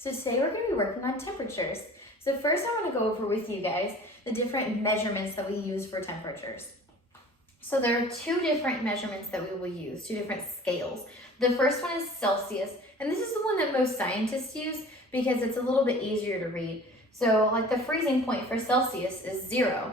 So today we're going to be working on temperatures. So first I want to go over with you guys the different measurements that we use for temperatures. So there are two different measurements that we will use, two different scales. The first one is Celsius, and this is the one that most scientists use because it's a little bit easier to read. So like the freezing point for Celsius is 0,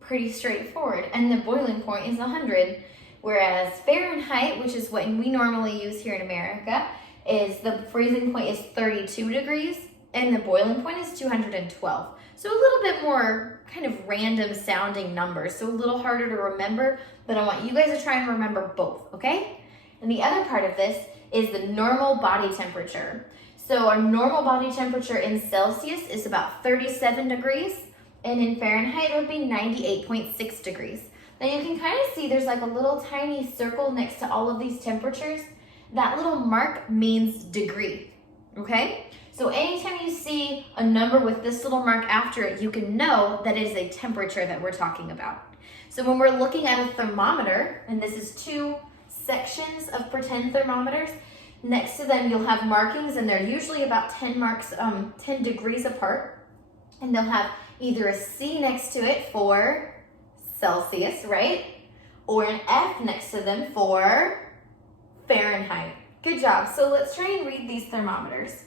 pretty straightforward, and the boiling point is 100. Whereas Fahrenheit, which is what we normally use here in America, is the freezing point is 32 degrees and the boiling point is 212. So a little bit more kind of random sounding numbers, so a little harder to remember, but I want you guys to try and remember both, okay? And the other part of this is the normal body temperature. So our normal body temperature in Celsius is about 37 degrees, and in Fahrenheit it would be 98.6 degrees. Now you can kind of see there's like a little tiny circle next to all of these temperatures. That little mark means degree, okay? So anytime you see a number with this little mark after it, you can know that it is a temperature that we're talking about. So when we're looking at a thermometer, and this is two sections of pretend thermometers, next to them you'll have markings, and they're usually about 10 degrees apart, and they'll have either a C next to it for Celsius, right? Or an F next to them for Fahrenheit. Good job. So let's try and read these thermometers.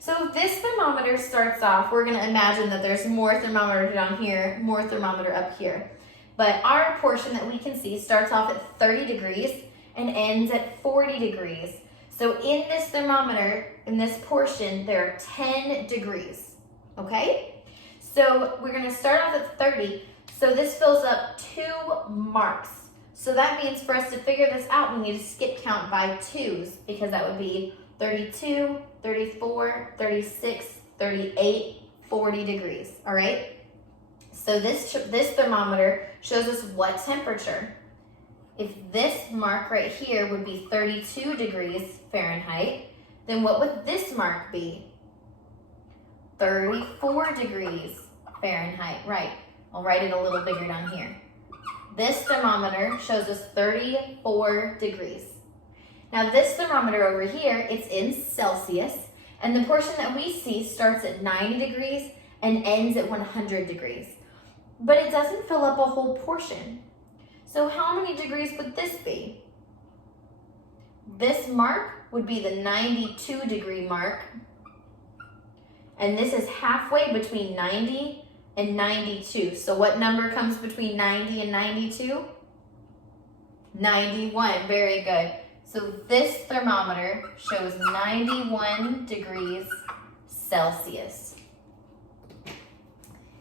So if this thermometer starts off, we're going to imagine that there's more thermometer down here, more thermometer up here. But our portion that we can see starts off at 30 degrees and ends at 40 degrees. So in this thermometer, in this portion, there are 10 degrees, okay? So we're going to start off at 30. So this fills up 2 marks. So that means for us to figure this out, we need to skip count by 2s, because that would be 32, 34, 36, 38, 40 degrees, all right? So this thermometer shows us what temperature. If this mark right here would be 32 degrees Fahrenheit, then what would this mark be? 34 degrees Fahrenheit, right? I'll write it a little bigger down here. This thermometer shows us 34 degrees. Now this thermometer over here, it's in Celsius, and the portion that we see starts at 90 degrees and ends at 100 degrees. But it doesn't fill up a whole portion. So how many degrees would this be? This mark would be the 92 degree mark, and this is halfway between 90 and 92. So what number comes between 90 and 92? 91, very good. So this thermometer shows 91 degrees Celsius.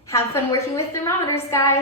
Have fun working with thermometers, guys.